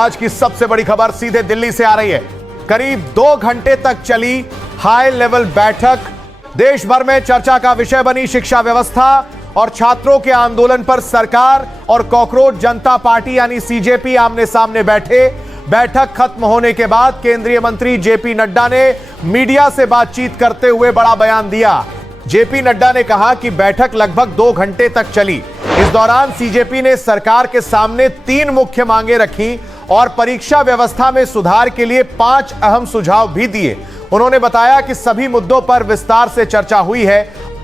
आज की सबसे बड़ी खबर सीधे दिल्ली से आ रही है। करीब 2 घंटे तक चली हाई लेवल बैठक। देश भर में चर्चा का विषय बनी शिक्षा व्यवस्था और छात्रों के आंदोलन पर सरकार और कॉकरोच जनता पार्टी यानी सीजेपी आमने सामने बैठे। बैठक खत्म होने के बाद केंद्रीय मंत्री जेपी नड्डा ने मीडिया से बातचीत करते हुए बड़ा बयान दिया। जेपी नड्डा ने कहा कि बैठक लगभग 2 घंटे तक चली। इस दौरान सीजेपी ने सरकार के सामने 3 मुख्य मांगे रखी और परीक्षा व्यवस्था में सुधार के लिए 5 अहम सुझाव भी दिए। उन्होंने बताया कि सभी मुद्दों पर विस्तार से चर्चा हुई है।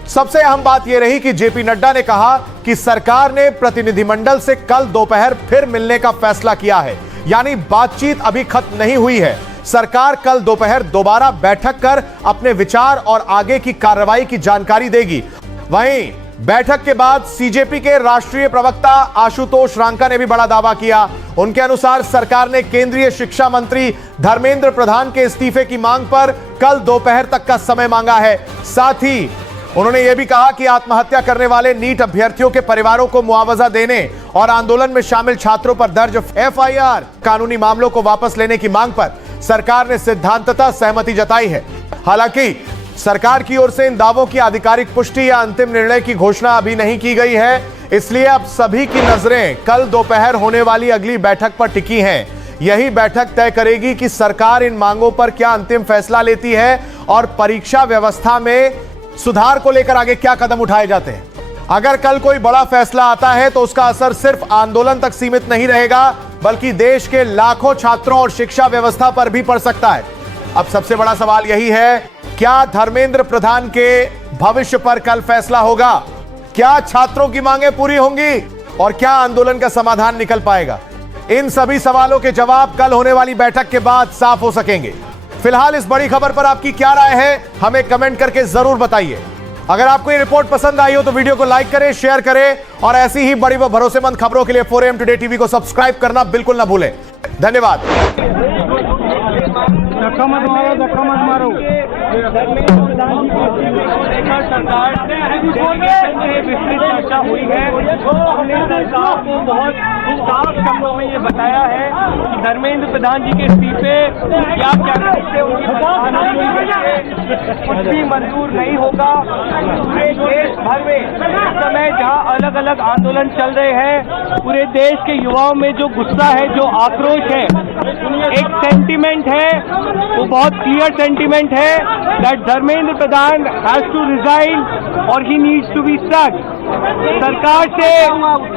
सबसे अहम बात यह रही कि जेपी नड्डा ने कहा कि सरकार ने प्रतिनिधिमंडल से कल दोपहर फिर मिलने का फैसला किया है, यानी बातचीत अभी खत्म नहीं हुई है। सरकार कल दोपहर दोबारा बैठक कर अपने विचार और आगे की कार्रवाई की जानकारी देगी। वहीं बैठक के बाद सीजेपी के राष्ट्रीय प्रवक्ता आशुतोष रांका ने भी बड़ा दावा किया। उनके अनुसार सरकार ने केंद्रीय शिक्षा मंत्री धर्मेंद्र प्रधान के इस्तीफे की मांग पर कल दोपहर तक का समय मांगा है। साथ ही उन्होंने यह भी कहा कि आत्महत्या करने वाले नीट अभ्यर्थियों के परिवारों को मुआवजा देने और आंदोलन में शामिल छात्रों पर दर्ज एफआईआर कानूनी मामलों को वापस लेने की मांग पर सरकार ने सिद्धांततः सहमति जताई है। हालांकि सरकार की ओर से इन दावों की आधिकारिक पुष्टि या अंतिम निर्णय की घोषणा अभी नहीं की गई है, इसलिए अब सभी की नजरें कल दोपहर होने वाली अगली बैठक पर टिकी हैं। यही बैठक तय करेगी कि सरकार इन मांगों पर क्या अंतिम फैसला लेती है और परीक्षा व्यवस्था में सुधार को लेकर आगे क्या कदम उठाए जाते हैं। अगर कल कोई बड़ा फैसला आता है तो उसका असर सिर्फ आंदोलन तक सीमित नहीं रहेगा, बल्कि देश के लाखों छात्रों और शिक्षा व्यवस्था पर भी पड़ सकता है। अब सबसे बड़ा सवाल यही है, क्या धर्मेंद्र प्रधान के भविष्य पर कल फैसला होगा? क्या छात्रों की मांगें पूरी होंगी और क्या आंदोलन का समाधान निकल पाएगा? इन सभी सवालों के जवाब कल होने वाली बैठक के बाद साफ हो सकेंगे। फिलहाल इस बड़ी खबर पर आपकी क्या राय है, हमें कमेंट करके जरूर बताइए। अगर आपको ये रिपोर्ट पसंद आई हो तो वीडियो को लाइक करें, शेयर करें और ऐसी ही बड़ी व भरोसेमंद खबरों के लिए 4AM टुडे टीवी को सब्सक्राइब करना बिल्कुल ना भूलें। धन्यवाद। धक्का मत मारो। सरकार से विस्तृत चर्चा हुई है। हमने सरकार को बहुत साफ शब्दों में ये बताया है कि धर्मेंद्र प्रधान जी के इस्तीफे क्या से उनकी कुछ भी मंजूर नहीं होगा। पूरे देश भर में इस समय जहाँ अलग अलग आंदोलन चल रहे हैं, पूरे देश के युवाओं में जो गुस्सा है, जो आक्रोश है, एक सेंटीमेंट है, वो बहुत क्लियर सेंटीमेंट है that Dharmendra Pradhan has to resign और he needs to be stuck.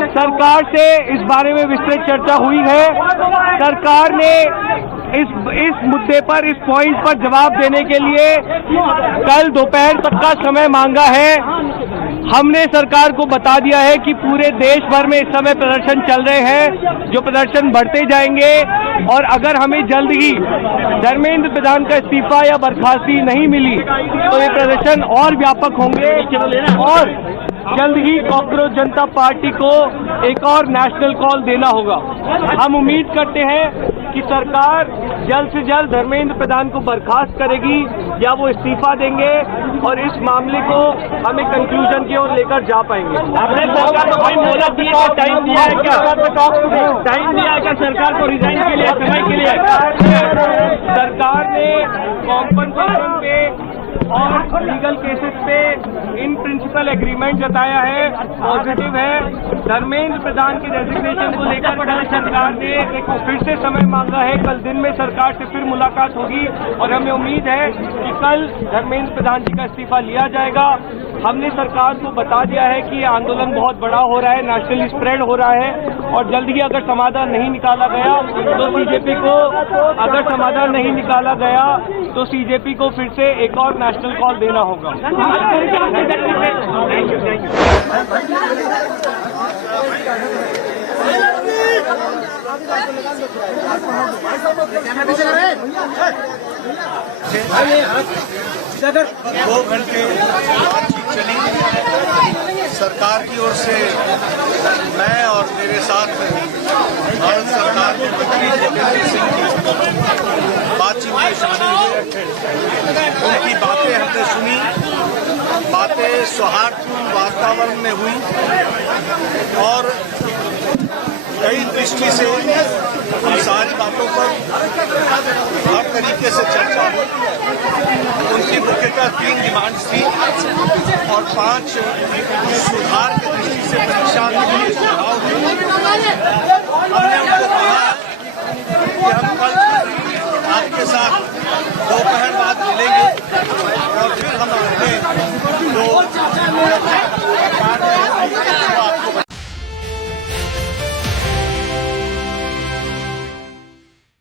सरकार से इस बारे में विस्तृत चर्चा हुई है। सरकार ने इस मुद्दे पर, इस पॉइंट पर जवाब देने के लिए कल दोपहर तक का समय मांगा है। हमने सरकार को बता दिया है कि पूरे देश भर में इस समय प्रदर्शन चल रहे हैं, जो प्रदर्शन बढ़ते जाएंगे और अगर हमें जल्द ही धर्मेंद्र प्रधान का इस्तीफा या बर्खास्ती नहीं मिली तो ये प्रदर्शन और व्यापक होंगे और जल्द ही कॉकरोच जनता पार्टी को एक और नेशनल कॉल देना होगा। हम उम्मीद करते हैं कि सरकार जल्द से जल्द धर्मेंद्र प्रधान को बर्खास्त करेगी या वो इस्तीफा देंगे और इस मामले को हमें कंक्लूजन की ओर लेकर जा पाएंगे। आपने सरकार को कोई मोहलत दिया, टाइम दिया है क्या? टाइम दिया है क्या सरकार को रिजाइन के लिए, समय के लिए? सरकार ने कॉम्पनसेशन पे और लीगल केसेस पे इन प्रिंसिपल एग्रीमेंट जताया है, पॉजिटिव है। धर्मेंद्र प्रधान की रेजिग्नेशन को लेकर कल सरकार ने फिर से समय मांगा है। कल दिन में सरकार से फिर मुलाकात होगी और हमें उम्मीद है कि कल धर्मेंद्र प्रधान जी का इस्तीफा लिया जाएगा। हमने सरकार को बता दिया है कि आंदोलन बहुत बड़ा हो रहा है, नेशनली स्प्रेड हो रहा है और जल्द ही अगर समाधान नहीं निकाला गया तो सीजेपी को, अगर समाधान नहीं निकाला गया तो सीजेपी को फिर से एक और नेशनल कॉल देना होगा। अगर 2 घंटे चली सरकार की ओर से मैं और मेरे साथ भारत सरकार के मंत्री जितेंद्र सिंह की बातचीत में शामिल हुए। उनकी बातें हमने सुनी, बातें सौहार्दपूर्ण वातावरण में हुई और कई दृष्टि से उन सारी बातों पर हर तरीके से चर्चा हुई। उनकी मुख्यतः 3 डिमांड्स थी और 5 सुधार की दृष्टि से परीक्षा के लिए सुझाव थे। हमने उनको कहा कि हम कल आपके साथ दोपहर बाद मिलेंगे और फिर हम अपने जो